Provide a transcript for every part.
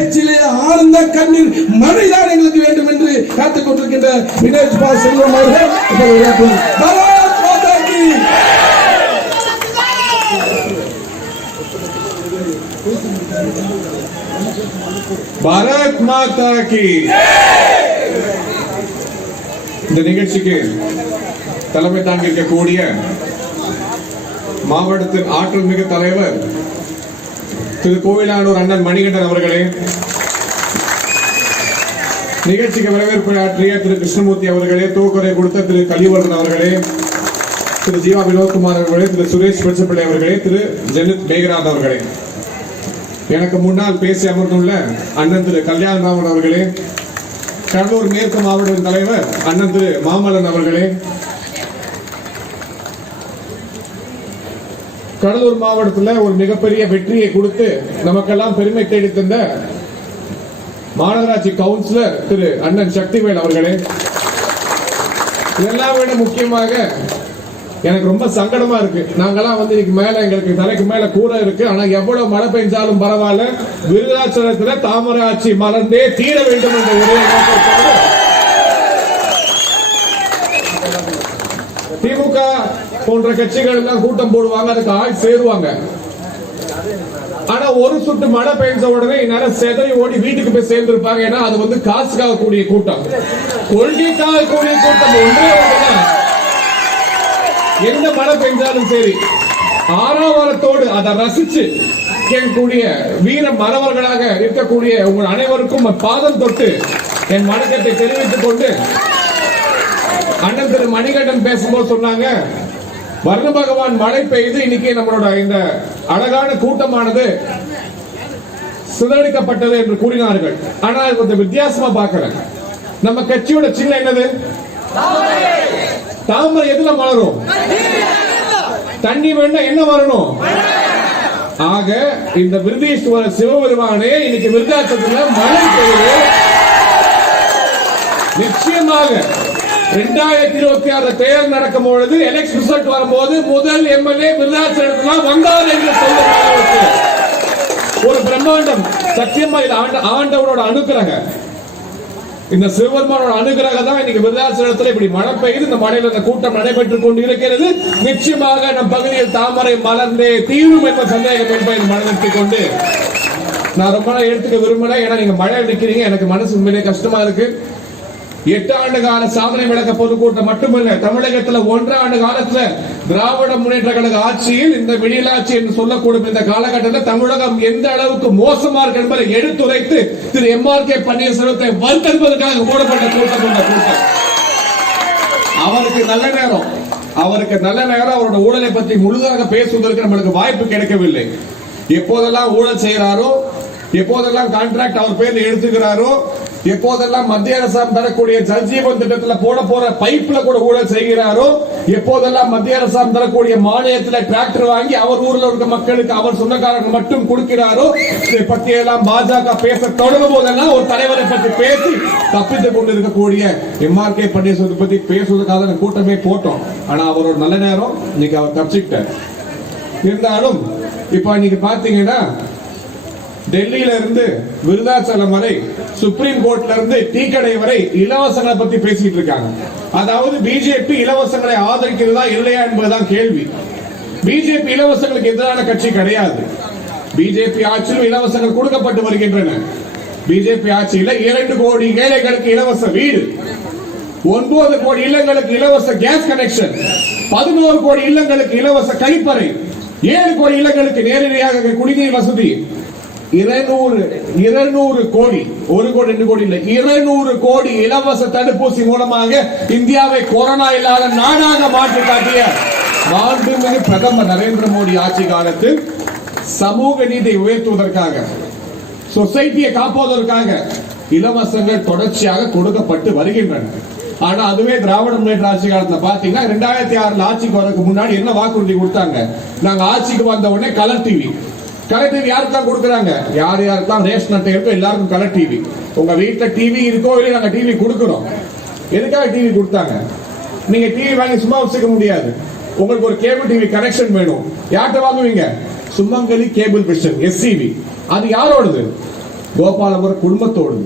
பேச்சிலே ஆழ்ந்த கண்ணீர் மழைதான் எங்களுக்கு வேண்டும் என்று காத்துக் கொண்டிருக்கின்ற வினோத் பா செல்வம் அவர்கள் பாரத் மாதா கி. இந்த நிகழ்ச்சிக்கு தலைமை தாங்கியிருக்கக்கூடிய மாவட்டத்தின் ஆற்றல் மிகு தலைவர் திரு கோவிலானூர் அண்ணன் மணிகண்டன் அவர்களே, நிகழ்ச்சிக்கு வரவேற்பு ஆற்றிய திரு கிருஷ்ணமூர்த்தி அவர்களே, தூக்குறை கொடுத்த திரு கலிவர்தன் அவர்களே, திரு ஜீவா வினோத்குமார் அவர்களே, திரு சுரேஷ் பெருசப்பிள்ளை அவர்களே, திரு ஜெனித் மேகநாத் அவர்களே, எனக்கு முன்னால் பேசி அமர்ந்துள்ள அண்ணன் திரு கல்யாணராமன் அவர்களே, கடலூர் மேற்கு மாவட்ட தலைவர் அண்ணன் திரு மாமல்லன் அவர்களே, கடலூர் மாவட்டத்தில் ஒரு மிகப்பெரிய வெற்றியை கொடுத்து நமக்கெல்லாம் பெருமை தேடி தந்த மாநகராட்சி கவுன்சிலர் திரு அண்ணன் சக்திவேல் அவர்களே, இதெல்லாம் விட முக்கியமாக எனக்கு ரொம்ப சங்கடமா இருக்கு. நாங்கெல்லாம் இன்னைக்கு மேல எங்களுக்கு தலைக்கு மேல கூரை இருக்கு. ஆனா எவ்வளவு மழை பெஞ்சாலும் பரவாயில்ல, விருதாச்சலத்துல தாமரை ஆட்சி மலர்ந்தே தீர வேண்டும் என்ற ஒரே நோக்கத்தோடு திமுக போன்ற கட்சிகள் எல்லாம் கூட்டம் போடுவாங்க, அதுக்கு ஆள் சேருவாங்க. ஆனா ஒரு சுட்டு மழை பெய்ஞ்ச உடனே என்னால செதறி ஓடி வீட்டுக்கு போய் சேர்ந்திருப்பாங்க. ஏன்னா அது காசுக்காக கூடிய கூட்டம், கொள்கைக்காக கூடிய கூட்டம். ஒன்றே ஒன்றுதான், எந்த மழை பெய்ஞ்சாலும் சரி ஆரவாரத்தோடு அதை ரசிச்சு கேட்கக்கூடிய வீர மறவர்களாக இருக்கக்கூடிய உங்கள் அனைவருக்கும் பாதம் தொட்டு என் வணக்கத்தை தெரிவித்துக் கொண்டு, அண்ணன் திரு மணிகண்டன் பேசும்போது சொன்னாங்க, வர்ண பகவான் மழை பெய்து இன்னைக்கு நம்மளோட இந்த அழகான கூட்டமானது சிதறடிக்கப்பட்டது என்று கூறினார்கள். ஆனா கொஞ்சம் வித்தியாசமா பார்க்கிறேன். நம்ம கட்சியோட சின்ன என்னது? தாமரை எதுல மலரும்? தண்ணி வேணா என்ன வரணும்? ஆக இந்த விருதீஸ்வரர் சிவபெருமானே இன்னைக்கு விருதாச்சலத்துல மழை பெய்யுது. நிச்சயமாக 2026 தேர்தல் நடக்கும் பொழுது எலெக்ஷன் ரிசல்ட் வரும்போது முதல் எம்எல்ஏ விருதாச்சலத்துல வந்தார் என்று சொல்லும் அளவுக்கு ஒரு பிரம்மாண்டம். சத்தியமா இது ஆண்டவரோட அனுக்கிரகம். இந்த சிவபெருமானோட அனுகிரகம் தான் இன்னைக்கு விருதாச்சலத்துல இப்படி மழை பெய்து இந்த மழையில இந்த கூட்டம் நடைபெற்றுக் கொண்டு இருக்கிறது. நிச்சயமாக நம் பகுதியில் தாமரை மலர்ந்தே தீரும் என்ற சந்தேகம் என்பதை மனதிற்கிக் கொண்டு நான் ரொம்ப நாள் எடுத்துக்க விரும்பல. ஏன்னா நீங்க மழை நிற்கிறீங்க, எனக்கு மனசு உண்மையிலே கஷ்டமா இருக்கு. 8 ஆண்டு கால சாதனை விளக்க பொதுக்கூட்டம் மட்டுமல்ல, தமிழகத்துல 1 ஆண்டு காலத்துல திராவிட முன்னேற்ற கழக ஆட்சியில் இந்த வெளியிலாட்சி என்று சொல்லக்கூடும் இந்த காலகட்டத்தில் தமிழகம் எந்த அளவுக்கு மோசமா இருக்கு என்பதை எடுத்துரைத்து திரு MRK பன்னீர்செல்வத்தை வலுப்படுத்துவதற்காக மூடப்பட்ட கூட்டம் கொண்ட கூட்டம். அவருக்கு நல்ல நேரம் அவரோட ஊழலை பற்றி முழுதாக பேசுவதற்கு நம்மளுக்கு வாய்ப்பு கிடைக்கவில்லை. எப்போதெல்லாம் ஊழல் செய்யறாரோ, எப்போதெல்லாம் கான்ட்ராக்ட் அவர் பேர்ல எடுத்துக்கிறாரோ, எப்போதெல்லாம் மத்திய அரசாங்கம் தரக்கூடிய ஜல்ஜீவன் திட்டத்தில் போற பைப்ல கூட ஊழல் செய்கிறாரோ, எப்போதெல்லாம் மத்திய அரசாங்கம் தரக்கூடிய மானியத்தில் டிராக்டர் வாங்கி அவர் ஊர்ல இருக்க மக்களுக்கு அவர் சொந்தக்காரங்க மட்டும் கொடுக்கிறாரோ, இதை பற்றி எல்லாம் பாஜக பேச தொடங்கும் போதெல்லாம் ஒரு தலைவரை பற்றி பேசி தப்பித்துக் கொண்டிருக்கக்கூடிய MRK பன்னீர்செல்வத்தை பத்தி பேசுவதற்காக கூட்டமே போட்டோம். ஆனா அவரோட நல்ல நேரம் இன்னைக்கு அவர் தப்பிச்சுக்கிட்டார். இருந்தாலும் இப்ப இன்னைக்கு பாத்தீங்கன்னா டெல்லியில இருந்து விருதாச்சலம் வரை, சுப்ரீம் கோர்ட்ல இருந்து டீ கடை வரை இலவசங்களை பத்தி பேசிட்டு இருக்காங்க. அதாவது பிஜேபி இலவசங்களை ஆதரிக்கிறதா இல்லையா என்பதுதான் கேள்வி. பிஜேபி இலவசங்களுக்கு எதிரான கட்சி கிடையாது. பிஜேபி ஆட்சியில் இலவசங்கள் கொடுக்கப்பட்டு வருகின்றன. பிஜேபி ஆட்சியில் 2 கோடி ஏழைகளுக்கு இலவச வீடு, 9 கோடி இல்லங்களுக்கு இலவச கேஸ் கனெக்ஷன், 11 கோடி இல்லங்களுக்கு இலவச கழிப்பறை, 7 கோடி இல்லங்களுக்கு நேரடியாக குடிநீர் வசதி, 200 கோடி, 1 கோடி 2 கோடி இல்ல, 200 கோடி இலவச தடுப்பூசி மூலமாக இந்தியாவை கொரோனா இல்லாத நாடாக மாற்றி காட்டிய மாண்புமிகு பிரதமர் நரேந்திர மோடி ஆட்சி காலத்தில் சமூக நீதியை உயர்த்துவதற்காக, சொசைட்டியை காப்பதற்காக இலவசங்கள் தொடர்ச்சியாக கொடுக்கப்பட்டு வருகின்றன. ஆனா அதுவே திராவிட முன்னேற்ற ஆட்சி காலத்துல பாத்தீங்கன்னா 2006 ஆட்சிக்கு வரதுக்கு முன்னாடி என்ன வாக்குறுதி கொடுத்தாங்க? நாங்க ஆட்சிக்கு வந்த உடனே கலர் டிவி யாருக்கெல்லாம் கொடுக்குறாங்க? யாருக்கெல்லாம் ரேஷன் அட்டை இருக்கோ எல்லாருக்கும் கலர் டிவி. உங்க வீட்டுல டிவி இருக்கோ இல்லையா, நாங்க டிவி கொடுக்கிறோம். எதுக்காக டிவி கொடுத்தாங்க? நீங்க டிவி வாங்கி சும்மா வச்சுக்க முடியாது. உங்களுக்கு ஒரு கேபிள் டிவி கனெக்ஷன் வேணும். யார்கிட்ட வாங்குவீங்க? சுமங்கலி கேபிள் விஷன் SCV. அது யாரோடது? கோபாலபுரம் குடும்பத்தோடு.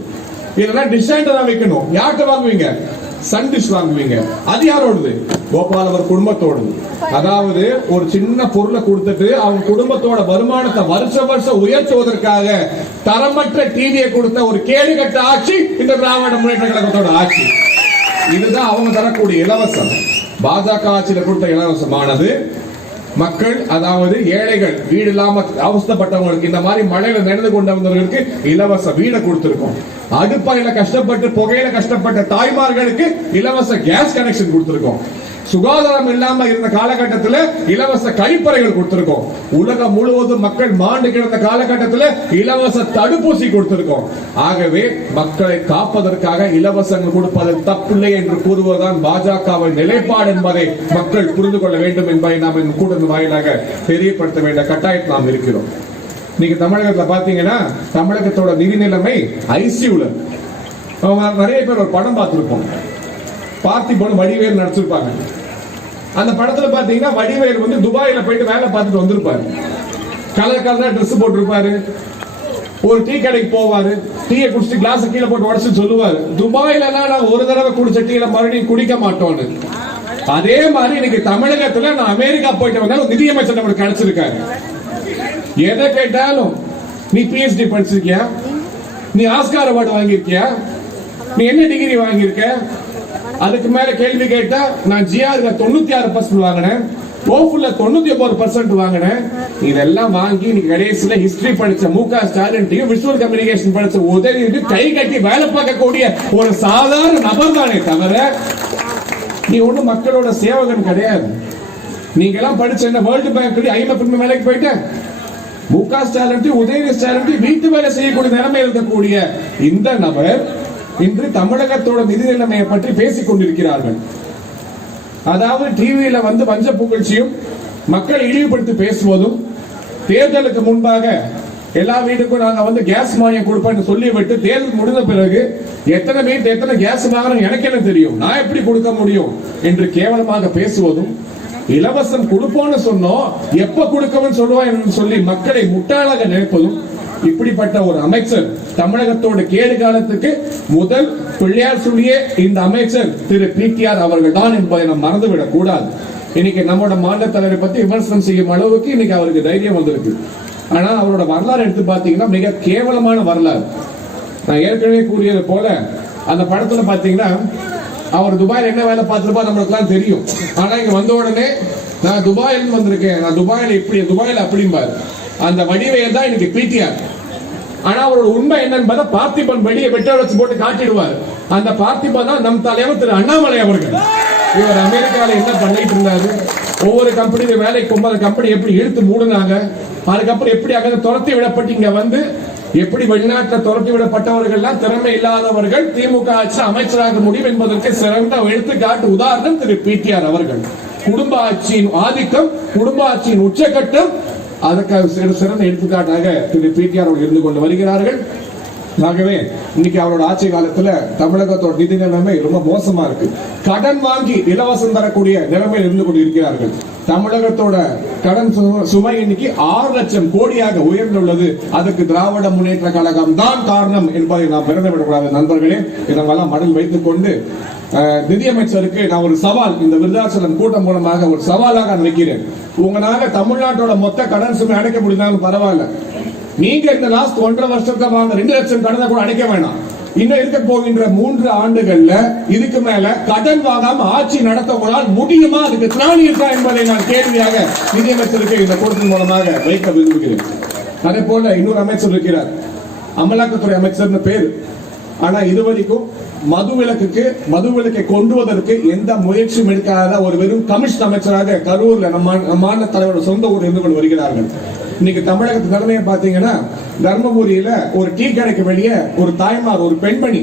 இதெல்லாம் டிஷாண்டரா வைக்கணும். யார்கிட்ட வாங்குவீங்க? சன் டிஷ் வாங்குவீங்க. அது யாரோடது? கோபாலபுரம் குடும்பத்தோடு. அதாவது ஒரு சின்ன பொருளை கொடுத்துட்டு அவங்க குடும்பத்தோட வருமானத்தை வருஷம் உயர்த்துவதற்காக தரமற்ற டிவியை கொடுத்த ஒரு கேடுகட்ட ஆட்சி இந்த திராவிட முன்னேற்ற கழகத்தோட ஆட்சி. இதுதான் அவங்க தரக்கூடிய இலவசம். பாஜக ஆட்சியில் கொடுத்த இலவசமானது மக்கள், அதாவது ஏழைகள், வீடு இல்லாம அவஸ்தப்பட்டவங்களுக்கு, இந்த மாதிரி மழையில நடந்து கொண்டவங்களுக்கு இலவச வீடை கொடுத்திருக்கோம். அடுப்பையில கஷ்டப்பட்டு புகையில கஷ்டப்பட்ட தாய்மார்களுக்கு இலவச கேஸ் கனெக்ஷன் கொடுத்திருக்கோம். சுகாதாரம் இல்லாம இருந்த காலகட்டத்தில் இலவச கழிப்பறைகள் கொடுத்திருக்கோம். உலகம் முழுவதும் மக்கள் மாண்டு கிடந்த காலகட்டத்தில் இலவச தடுப்பூசி கொடுத்திருக்கோம். ஆகவே மக்களை காப்பதற்காக இலவசங்கள் கொடுப்பதில் தப்பில்லை என்று கூறுவதுதான் பாஜகவின் நிலைப்பாடு என்பதை மக்கள் புரிந்து கொள்ள வேண்டும் என்பதை நாம் இந்த கூட்டத்தின் வாயிலாக தெரியப்படுத்த வேண்டிய கட்டாயத்தில் நாம் இருக்கிறோம். நீங்க தமிழகத்தில் பாத்தீங்கன்னா தமிழகத்தோட நிதி நிலைமை ஐசியூல. நிறைய பேர் ஒரு படம் பார்த்திருப்போம். பார்த்திபன் வடிவேல் நடிச்சிருப்பாங்க. அந்த படத்துல பாத்தீங்கன்னா வடிவேல் வந்து துபாயில போயிட்டு வேலை பார்த்துட்டு வந்திருப்பாரு. கலர் கலரா ட்ரெஸ் போட்டிருப்பாரு. ஒரு டீ கடைக்கு போவாரு. டீயை குடிச்சிட்டு கிளாஸ் கீழே போட்டு உடச்சு சொல்லுவாரு, துபாயில நான் ஒரு தடவை குடிச்ச டீல மறுபடியும் குடிக்க மாட்டோம்னு. அதே மாதிரி இன்னைக்கு தமிழகத்துல நான் அமெரிக்கா போயிட்டு வந்தாலும் நிதியமைச்சர் நம்மளுக்கு கிடைச்சிருக்காரு. எதை கேட்டாலும் நீ பிஹெச்டி படிச்சிருக்கியா, நீ ஆஸ்கார் அவார்டு வாங்கியிருக்கியா, நீ என்ன டிகிரி வாங்கியிருக்க, அதுக்கு மேல கேள்வி கேட்டா நான் ஜிஆர்ல 96% வாங்கினேன், ஓஃபுல்ல 99% வாங்கினேன். இதெல்லாம் வாங்கி நீ கடைசியில ஹிஸ்டரி படிச்ச முக ஸ்டாலின் விஷுவல் கம்யூனிகேஷன் படிச்ச உதவி கை கட்டி வேலை பார்க்கக்கூடிய ஒரு சாதாரண நபர் தானே தவிர நீ ஒண்ணு மக்களோட சேவகன் கிடையாது. நீங்க எல்லாம் படிச்ச என்ன வேர்ல்டு பேங்க் IMF வேலைக்கு போயிட்ட முக ஸ்டாலின் உதயநிதி ஸ்டாலின் வீட்டு வேலை செய்யக்கூடிய நிலைமை இருக்கக்கூடிய இந்த நபர் இன்று தமிழகத்தோட நிதி நிலைமையை பற்றி பேசிக் கொண்டிருக்கிறார்கள். அதாவது டிவியில வந்து வஞ்ச புகழ்ச்சியும் மக்களை இழிவுபடுத்தி பேசுவதும், தேர்தலுக்கு முன்பாக எல்லா வீட்டுக்கும் நாங்க வந்து கேஸ் மானியம் கொடுப்போம் சொல்லிவிட்டு தேர்தல் முடிந்த பிறகு எத்தனை வீட்டு எத்தனை கேஸ் வாங்கணும் எனக்கு என்ன தெரியும், நான் எப்படி கொடுக்க முடியும் என்று கேவலமாக பேசுவதும், இலவசம் கொடுப்போம்னு சொன்னோம் எப்ப கொடுக்கணும்னு சொல்லுவான் என்று சொல்லி மக்களை முட்டாளாக நினைப்பதும், இப்படிப்பட்ட ஒரு அமைச்சர் தமிழகத்தோட கேடு காலத்துக்கு முதல் பிள்ளையார் சொல்லிய இந்த அமைச்சர் திரு PTR அவர்கள் தான் என்பதை நாம் மறந்துவிடக் கூடாது. இன்னைக்கு நம்மளோட மாநில தலைவரை பத்தி விமர்சனம் செய்யும் அளவுக்கு இன்னைக்கு அவருக்கு தைரியம் வந்திருக்கு. ஆனா அவரோட வரலாறு எடுத்து பாத்தீங்கன்னா மிக கேவலமான வரலாறு. நான் ஏற்கனவே கூறியது போல அந்த படத்துல பாத்தீங்கன்னா அவர் துபாயில் என்ன வேலை பார்த்திருப்பா நம்மளுக்கு எல்லாம் தெரியும். ஆனா இங்க வந்த உடனே நான் துபாயில் வந்திருக்கேன், நான் துபாயில இப்படி துபாயில அப்படிம்பாரு. அந்த வடிவேல் தான் இன்னைக்கு PTR. ஆனா அவரோட உண்மை என்னன்னு பார்த்திபன் வெளியே வெட்ட வச்சு போட்டு காட்டிடுவார். அந்த பார்த்திபன் தான் நம் தலைவர் திரு அண்ணாமலை அவர்கள். இவர் அமெரிக்கால என்ன பண்ணிட்டு இருந்தாரு, ஒவ்வொரு கம்பெனியில வேலைக்கு போகும்போது கம்பெனி எப்படி இழுத்து மூடுனாங்க, அதுக்கப்புறம் எப்படி அங்க துரத்தி விடப்பட்டு இங்க வந்து எப்படி வெளிநாட்டில் துரத்தி விடப்பட்டவர்கள் திறமை இல்லாதவர்கள் திமுக ஆட்சி அமைச்சராக முடியும் என்பதற்கு சிறந்த எடுத்துக்காட்டு உதாரணம் திரு PTR அவர்கள். குடும்ப ஆட்சியின் ஆதிக்கம், குடும்ப ஆட்சியின் உச்சகட்டம், அதற்காக சிறந்த எடுத்துக்காட்டாக திரு PTR அவர்கள் இருந்து கொண்டு வருகிறார்கள். ஆகவே இன்னைக்கு அவரோட ஆட்சி காலத்துல தமிழகத்தோட நிதி நிலைமை ரொம்ப மோசமா இருக்கு. கடன் வாங்கி இலவசம் தரக்கூடிய நிலைமையில் இருந்து கொண்டு இருக்கிறார்கள். தமிழகத்தோட கடன் சுமை இன்னைக்கு 6 லட்சம் கோடியாக உயர்ந்துள்ளது. அதுக்கு திராவிட முன்னேற்ற கழகம் தான் காரணம் என்பதை நாம் மறந்துவிடக்கூடாது நண்பர்களே. இதெல்லாம் மனதில் வைத்துக் கொண்டு நிதியமைச்சருக்கு நான் ஒரு சவால் இந்த விருதாச்சலம் கூட்டம் மூலமாக ஒரு சவாலாக வைக்கிறேன். உங்களால தமிழ்நாட்டோட மொத்த கடன் சுமை அடைக்க முடிந்தாலும் பரவாயில்ல, நீங்க இந்த லாஸ்ட் 1.5 வருஷத்துல வாங்க 2 லட்சம் கடனை கூட அடைக்க வேணாம். இன்னும் இருக்க போகின்ற 3 ஆண்டுகள்ல இதுக்கு மேல கடன் வாங்காம ஆட்சி நடத்த உங்களால் முடியுமா? அதுக்கு திராணி இருக்கா என்பதை நான் கேள்வியாக நிதியமைச்சருக்கு இந்த கூட்டத்தின் மூலமாக வைக்க விரும்புகிறேன். அதே போல இன்னொரு அமைச்சர் இருக்கிறார், அமலாக்கத்துறை அமைச்சர்னு பேரு. ஆனா இதுவரைக்கும் மதுவிலக்கை கொண்டுவதற்கு எந்த முயற்சியும் எடுக்காத ஒரு வெறும் கமிஷன் அமைச்சராக கரூர்ல மாநில தலைவர் சொந்த ஊர் இருந்து கொண்டு வருகிறார்கள். இன்னைக்கு தமிழகத்து நிலைமையை பாத்தீங்கன்னா தர்மபுரியில ஒரு டீ கடைக்கு வெளியே ஒரு தாய்மார், ஒரு பெண்மணி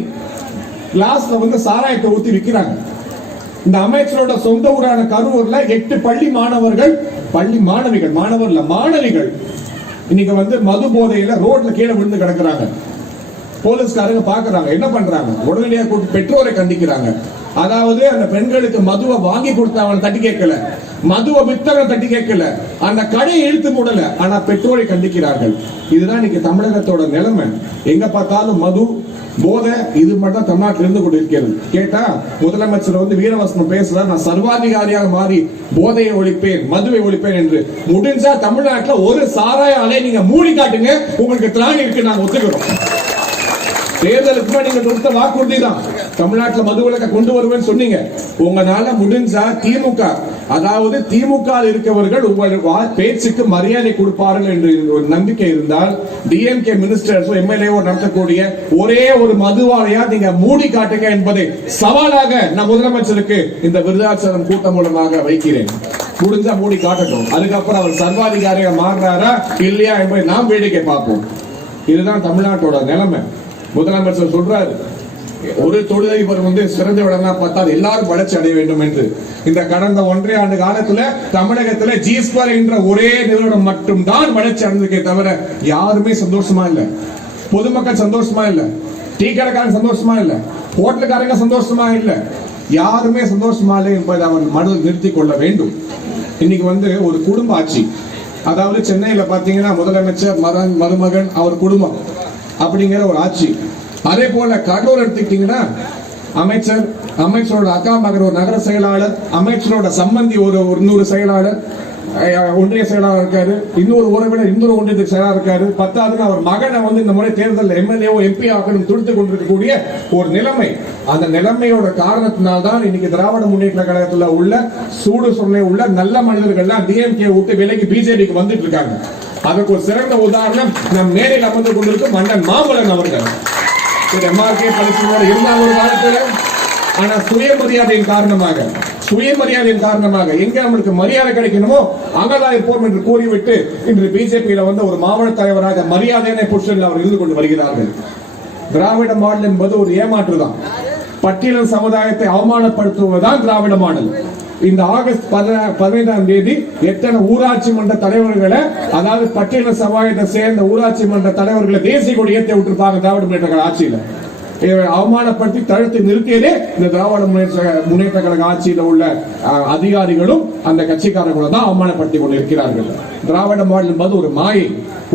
கிளாஸ்ல வந்து சாராயத்தை ஊத்தி விற்கிறாங்க. இந்த அமைச்சரோட சொந்த ஊரான கரூர்ல 8 பள்ளி மாணவர்கள், மாணவிகள் இன்னைக்கு வந்து மது போதையில ரோட்ல கீழே விழுந்து கிடக்குறாங்க. போலீஸ்காரங்க பாக்குறாங்க, என்ன பண்றாங்க, உடனடியாக கூட்டு பெற்றோரை கண்டிக்கிறாங்க. அதாவது அந்த பெண்களுக்கு மதுவை வாங்கி கொடுத்தவன் தட்டி கேட்கல, மதுவை வித்தவன் தட்டி கேட்கல, அந்த கடையை இழுத்து மூடல, ஆனா பெற்றோரை கண்டிக்கிறார்கள். இதுதான் இன்னைக்கு தமிழகத்தோட நிலைமை. எங்க பார்த்தாலும் மது, போதை, இது மட்டும் தமிழ்நாட்டில் இருந்து கொண்டிருக்கிறது. கேட்டா முதலமைச்சர் வந்து வீரவசனம் பேசுறார், நான் சர்வாதிகாரியாக மாறி போதையை ஒழிப்பேன், மதுவை ஒழிப்பேன் என்று. முடிஞ்சா தமிழ்நாட்டில் ஒரு சாராய ஆலை நீங்க மூடி காட்டுங்க, உங்களுக்கு திராணி இருக்கு, நாங்க ஒத்துக்கிறோம். தேர்தலுக்கு நீங்க கொடுத்த வாக்குறுதி தான் தமிழ்நாட்டில் மதுவிலக்கை கொண்டு வருவேன்னு சொன்னீங்க. உங்களால முடிஞ்சா திமுக, அதாவது திமுக இருக்கவர்கள் உங்கள் பேச்சுக்கு மரியாதை கொடுப்பார்கள் என்று ஒரு நம்பிக்கை இருந்தால் டிஎம்கே மினிஸ்டர்ஸோ எம்எல்ஏவோ நடத்தக்கூடிய ஒரே ஒரு மதுவாலையா நீங்க மூடி காட்டுங்க என்பதை சவாலாக நான் முதலமைச்சருக்கு இந்த விருதாச்சலம் கூட்டம் மூலமாக வைக்கிறேன். முடிஞ்சா மூடி காட்டட்டும். அதுக்கப்புறம் அவர் சர்வாதிகாரியாக மாறுறாரா இல்லையா என்பதை நாம் வேடிக்கை பார்ப்போம். இதுதான் தமிழ்நாட்டோட நிலைமை. முதலமைச்சர் சொல்றாரு, ஒரு தொழிலதிபர் வந்து சிறந்த விடலாம் பார்த்தால் எல்லாரும் வளர்ச்சி அடைய வேண்டும் என்று. இந்த கடந்த 1.5 ஆண்டு காலத்துல தமிழகத்துல ஜி2 என்ற ஒரே நிறுவனம் மட்டும் தான் வளர்ச்சி அடைந்ததுக்கே தவிர யாருமே சந்தோஷமா இல்ல. பொதுமக்கள் சந்தோஷமா இல்ல, டீ கடைக்காரங்க சந்தோஷமா இல்ல, ஹோட்டலுக்காரங்க சந்தோஷமா இல்ல, யாருமே சந்தோஷமா இல்லை என்பதை அவர் மனதில் நிறுத்திக் கொள்ள வேண்டும். இன்னைக்கு வந்து ஒரு குடும்ப ஆட்சி, அதாவது சென்னையில பாத்தீங்கன்னா முதலமைச்சர், மருமகன், அவர் குடும்பம் அப்படிங்கிற ஒரு ஆட்சி. அதே போல கடலூர் எடுத்துக்கிட்டீங்கன்னா அமைச்சரோட அக்கா மகன் ஒரு நகர செயலாளர், அமைச்சரோட சம்பந்தி ஒரு 100 செயலாளர், ஒன்றிய செயலாளர் இருக்காரு, இன்னொரு உறவினர் இன்னொரு ஒன்றியத்துக்கு செயலாளர் இருக்காரு. 10வது அவர் மகனை வந்து இந்த முறை தேர்தல் எம்எல்ஏ எம்பி ஆக்கணும் துடித்துக் கொண்டிருக்கக்கூடிய ஒரு நிலைமை. அந்த நிலைமையோட காரணத்தினால்தான் இன்னைக்கு திராவிட முன்னேற்ற கழகத்துல உள்ள சூடு சொன்ன உள்ள நல்ல மனிதர்கள்லாம் டிஎம்கே விட்டு விலகி பிஜேபிக்கு வந்துட்டு இருக்காங்க. அதுக்கு ஒரு சிறந்த உதாரணம் நம் மேடையில் அமர்ந்து கொண்டிருக்கும் மன்னன் மாமல்லன் அவர்கள். எம்ஆர்கே பரிசுகளோடு இருந்தாங்க ஒரு காலத்தில். ஆனா சுயமரியாதையின் காரணமாக எங்க நம்மளுக்கு மரியாதை கிடைக்கணுமோ அங்கதான் இருப்போம் என்று கூறிவிட்டு இன்று பிஜேபியில வந்து ஒரு மாவட்ட தலைவராக மரியாதையான பொசிஷனில் அவர் இருந்து கொண்டு வருகிறார்கள். திராவிட மாடல் என்பது ஒரு ஏமாற்று தான். பட்டியல் சமுதாயத்தை அவமானப்படுத்துவதுதான் திராவிட மாடல். இந்த ஆகஸ்ட் 15ஆம் தேதி எத்தனை ஊராட்சி மன்ற தலைவர்களை, அதாவது பட்டியல சமுதாயத்தை சேர்ந்த ஊராட்சி மன்ற தலைவர்களை தேசிய கொடி ஏற்றி விட்டுருப்பாங்க திராவிட முன்னேற்ற ஆட்சியில. அவமானப்படுத்தி தடுத்து நிறுத்தியதே இந்த திராவிட முன்னேற்ற கழக ஆட்சியில் உள்ள அதிகாரிகளும் அந்த கட்சிக்காரர்களும் தான் அவமானப்படுத்தி கொண்டிருக்கிறார்கள். திராவிட மாடல் என்பது ஒரு மாயை,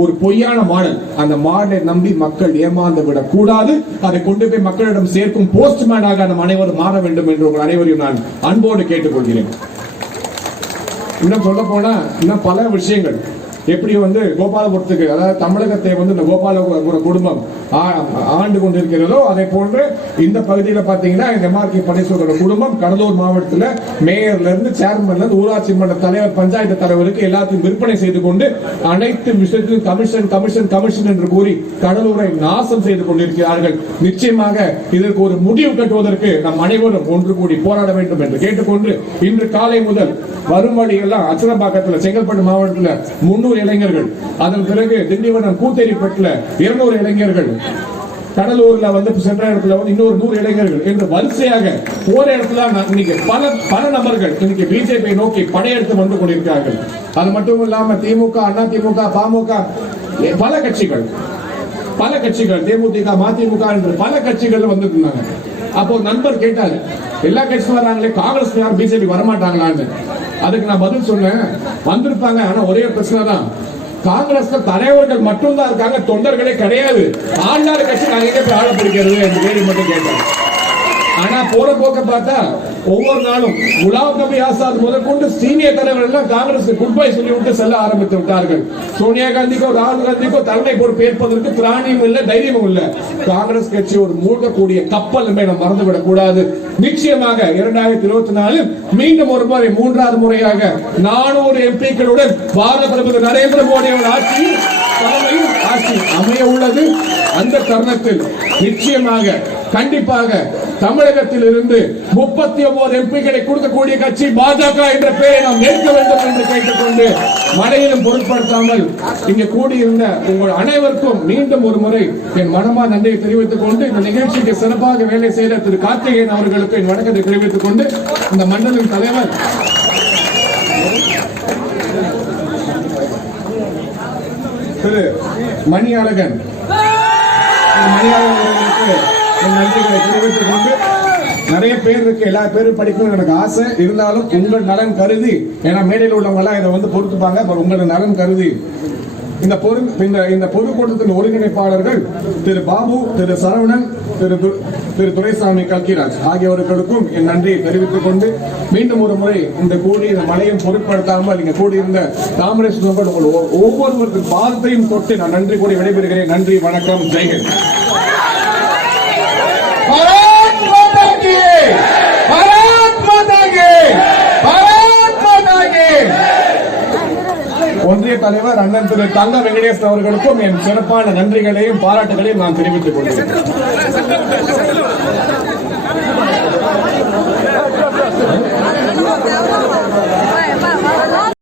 ஒரு பொய்யான மாடல். அந்த மாடலை நம்பி மக்கள் ஏமாந்து விடக் கூடாது. அதை கொண்டு போய் மக்களிடம் சேர்க்கும் போஸ்ட்மேனாக நம் அனைவரும் மாற வேண்டும் என்று உங்கள் அனைவரையும் நான் அன்போடு கேட்டுக்கொள்கிறேன். இன்னும் சொல்ல போனா இன்னும் பல விஷயங்கள் எப்படி வந்து கோபாலபுரத்துக்கு, அதாவது தமிழகத்தை வந்து இந்த கோபாலபுர குடும்பம் ஆண்டு கொண்டிருக்கிறதோ அதே போன்று இந்த பகுதியில் பாத்தீங்கன்னா எம்ஆர்கே பன்னீர்செல்வரோட குடும்பம் கடலூர் மாவட்டத்தில் மேயர்ல இருந்து சேர்மன்ல இருந்து ஊராட்சி மன்ற தலைவர், பஞ்சாயத்து தலைவருக்கு எல்லாத்தையும் விற்பனை செய்து கொண்டு அனைத்து விஷயத்திலும் கமிஷன் என்று கூறி கடலூரை நாசம் செய்து கொண்டிருக்கிறார்கள். நிச்சயமாக இதற்கு ஒரு முடிவு கட்டுவதற்கு நம் அனைவரும் ஒன்று கூடி போராட வேண்டும் என்று கேட்டுக்கொண்டு இன்று காலை முதல் வரும் வழியெல்லாம் அச்சரம்பாக்கத்தில், செங்கல்பட்டு மாவட்டத்தில் 300 இளைஞர்கள், அதன் பிறகு திண்டிவனம் கூத்தேரிப்பட்டில் 200 இளைஞர்கள், கடலூர்ல வந்து சென்ற இடத்துல வந்து இன்னொரு 100 இளைஞர்கள் என்று வரிசையாக ஒரு இடத்துல இன்னைக்கு பல நபர்கள் இன்னைக்கு பிஜேபி நோக்கி படையெடுத்து வந்து கொண்டிருக்கிறார்கள். அது மட்டும் இல்லாம திமுக, அதிமுக, பாமக, பல கட்சிகள் தேமுதிக, மதிமுக என்று பல கட்சிகள் வந்து இருந்தாங்க. அப்போ நண்பர் கேட்டாரு, எல்லா கட்சியும் வராங்களே, காங்கிரஸ் யாரும் பிஜேபி வரமாட்டாங்களான்னு. அதுக்கு நான் பதில் சொன்னேன், வந்திருப்பாங்க. ஆனா ஒரே பிரச்சனை தான், காங்கிரஸ்ல தலைவர்கள் மட்டும்தான் இருக்காங்க, தொண்டர்களே கிடையாது. ஆண்டாறு கட்சி நாங்க எங்க போய் ஆள பிடிக்கிறது என்று கேள்வி மட்டும் கேட்டாங்க. ஆனா போற போக்க பார்த்தா ஒவ்வொரு நாளும் குலாம் நபி ஆசாத் முதற்கொண்டு சீனியர் தலைவர்கள் எல்லாம் காங்கிரஸ் குட் பை சொல்லிவிட்டு செல்ல ஆரம்பித்து விட்டார்கள். சோனியா காந்திக்கோ ராகுல் காந்திக்கோ தலைமை பொறுப்பு ஏற்பதற்கு திராணியும் இல்லை, தைரியமும் இல்லை. காங்கிரஸ் கட்சி ஒரு மூழ்கக்கூடிய கப்பல் நாம் மறந்துவிடக் கூடாது. நிச்சயமாக 2024 மீண்டும் ஒரு முறை, 3வது முறையாக 400 எம்பிக்களுடன் பாரத பிரதமர் நரேந்திர மோடி அவர் ஆட்சி அமைய உள்ளது. அந்த தருணத்தில் நிச்சயமாக கண்டிப்பாக தமிழகத்தில் இருந்து 39 எம்பிக்களை கொடுக்கக்கூடிய கட்சி பாஜக என்ற பெயரை நாம் ஏற்க வேண்டும் என்று கேட்டுக்கொண்டு மழையிலும் பொருட்படுத்தாமல் இங்கே கூடியிருந்த உங்கள் அனைவருக்கும் மீண்டும் ஒரு முறை என் மனமார்ந்த நன்றியை தெரிவித்துக் கொண்டு இந்த நிகழ்ச்சிக்கு சிறப்பாக வேலை செய்த திரு கார்த்திகேயன் அவர்களுக்கு என் வணக்கத்தை தெரிவித்துக் கொண்டு இந்த மண்டலின் தலைவர் திரு மணியழகன் அவர்களுக்கு நன்றிகளை தெரிவித்துக் கொண்டு நிறைய பேர் இருக்கு, எல்லா பேரும் படிக்கணும்னு எனக்கு ஆசை. இருந்தாலும் உங்கள் நலன் கருதி, ஏன்னா மேடையில் உள்ளவங்க எல்லாம் இதை வந்து பொறுத்துப்பாங்க. உங்கள் நலன் கருதி இந்த பொதுக்கூட்டத்தின் ஒருங்கிணைப்பாளர்கள் திரு பாபு, திரு சரவணன், திரு துரைசாமி கல்கிராஜ் ஆகியோர்களுக்கும் என் நன்றியை தெரிவித்துக் கொண்டு மீண்டும் ஒரு முறை இந்த கூடி இந்த மழையும் பொருட்படுத்தாமல் இங்க கூடியிருந்த தாமரை சுதம்பர் ஒவ்வொருவருக்கு பாதத்தையும் தொட்டு நான் நன்றி கூறி விடைபெறுகிறேன். நன்றி, வணக்கம், ஜெய்ஹிந்த். பாரத் மாதா கி, பாரத் மாதா கி, பாரத் மாதா கி. ஒன்றிய தலைவர் அண்ணன் திரு தங்க வெங்கடேஷ் அவர்களுக்கும் என் சிறப்பான நன்றிகளையும் பாராட்டுகளையும் நான் தெரிவித்துக் கொள்கிறேன்.